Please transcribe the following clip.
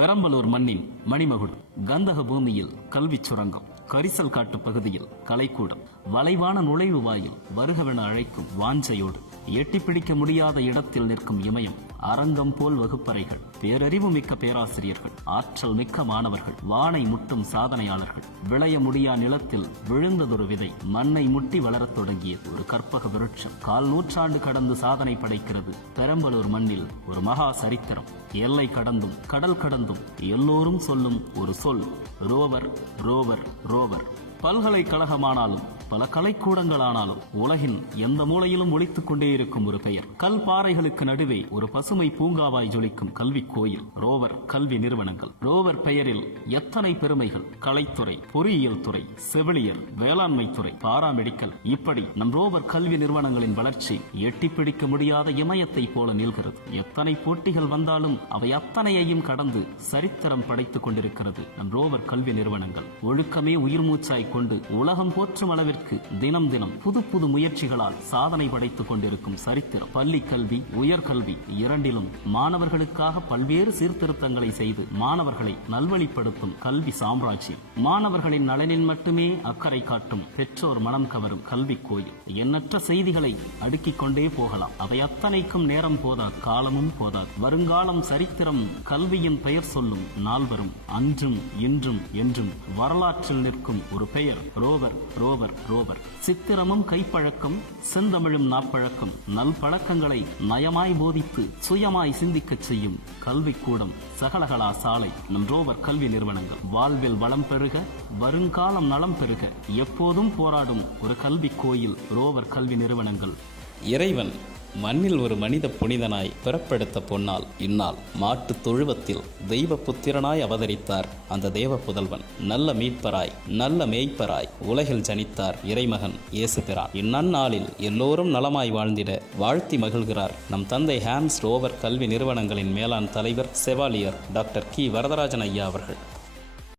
பெரம்பலூர் மண்ணின் மணிமகுடம், கந்தக பூமியில் கல்வி சுரங்கம், கரிசல் காட்டு பகுதியில் கலைக்கூடம், வளைவான நுழைவு வாயில் வருகவென அழைக்கும் வாஞ்சையோடு எட்டி பிடிக்க முடியாத இடத்தில் நிற்கும் இமயம், அரங்கம் போல் வகுப்பறைகள், பேரறிவு மிக்க பேராசிரியர்கள், ஆற்றல் மிக்க மாணவர்கள், வானை முட்டும் சாதனையாளர்கள், விளைய முடியா நிலத்தில் விழுந்ததொரு விதை மண்ணை முட்டி வளரத் தொடங்கிய ஒரு கற்பக விருட்சம் 1/4 நூற்றாண்டு கடந்து சாதனை படைக்கிறது பெரம்பலூர் மண்ணில் ஒரு மகா சரித்திரம். எல்லை கடந்தும் கடல் கடந்தும் எல்லோரும் சொல்லும் ஒரு சொல், ரோவர் ரோவர் ரோவர். பல்கலைக்கழகமானாலும் பல கலைக்கூடங்களானாலும் உலகின் எந்த மூலையிலும் ஒலித்துக் கொண்டே இருக்கும் ஒரு பெயர், கல் பாறைகளுக்கு நடுவே ஒரு பசுமை பூங்காவாய் ஜொலிக்கும் கல்வி கோயில், ரோவர் கல்வி நிறுவனங்கள். ரோவர் பெயரில் எத்தனை பெருமைகள்! கலைத்துறை, பொறியியல் துறை, செவிலியர், வேளாண்மை துறை, பாராமெடிக்கல், இப்படி நம் ரோவர் கல்வி நிறுவனங்களின் வளர்ச்சி எட்டி பிடிக்க முடியாத இமயத்தை போல நீள்கிறது. எத்தனை போட்டிகள் வந்தாலும் அவை அத்தனையையும் கடந்து சரித்திரம் படைத்துக் கொண்டிருக்கிறது நம் ரோவர் கல்வி நிறுவனங்கள். ஒழுக்கமே உயிர் மூச்சாய் கொண்டு உலகம் போற்றும் அளவிற்கு தினம் தினம் புது புது முயற்சிகளால் சாதனை படைத்துக் கொண்டிருக்கும் சரித்திரம். பள்ளி கல்வி, உயர்கல்வி இரண்டிலும் மாணவர்களுக்காக பல்வேறு சீர்திருத்தங்களை செய்து மாணவர்களை நல்வழிப்படுத்தும் கல்வி சாம்ராஜ்யம். மாணவர்களின் நலனில் மட்டுமே அக்கறை காட்டும் பெற்றோர் மனம் கவரும் கல்வி கோயில். எண்ணற்ற செய்திகளை அடுக்கிக் கொண்டே போகலாம். அவை அத்தனைக்கும் நேரம் போதாது, காலமும் போதாது. வருங்காலம் சரித்திரம் கல்வியின் பெயர் சொல்லும் நாள் வரும். அன்றும் இன்றும் என்றும் வரலாற்றில் நிற்கும் ஒரு பெயர், ரோவர் ரோவர் ரோவர். சித்திரமும் கைப்பழக்கம், செந்தமிழும் நாப்பழக்கம், நல் பழக்கங்களை நயமாய் போதித்து சுயமாய் சிந்திக்கச் செய்யும் கல்விக்கூடம், சகலகலா சாலை நம் ரோவர் கல்வி நிறுவனங்கள். வாழ்வில் வளம் பெருக, வருங்காலம் நலம் பெருக எப்போதும் போராடும் ஒரு கல்வி கோயில் ரோவர் கல்வி நிறுவனங்கள். இறைவன் மண்ணில் ஒரு மனித புனிதனாய் பிறப்பெடுத்த பொன்னால் இந்நாள் மாட்டு தொழுவத்தில் தெய்வ புத்திரனாய் அவதரித்தார் அந்த தேவ புதல்வன். நல்ல மீட்பராய், நல்ல மேய்ப்பராய் உலகில் ஜனித்தார் இறைமகன் இயேசு பிரான். இந்நன்னாளில் எல்லோரும் நலமாய் வாழ்ந்திட வாழ்த்தி மகிழ்கிறார் நம் தந்தை ஹாம்ஸ் ரோவர் கல்வி நிறுவனங்களின் மேலாண் தலைவர் செவாலியர் டாக்டர் கி வரதராஜன் ஐயா அவர்கள்.